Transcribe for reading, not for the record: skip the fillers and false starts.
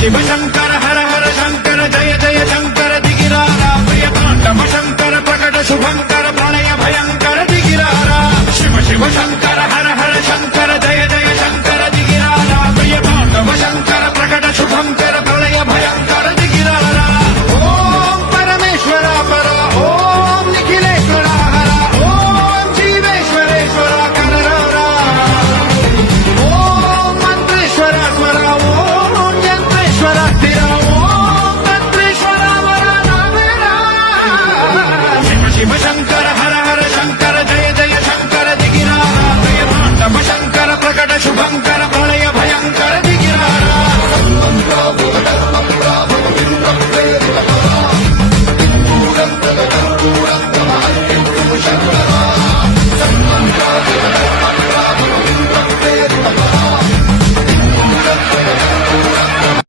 शिव शंकर हर हर शंकर जय जय शंकर दिगिरारा प्रिय तांडव शंकर प्रकट शुभंकर प्रणय भयंकर दिगिरारा शिव शिव शंकर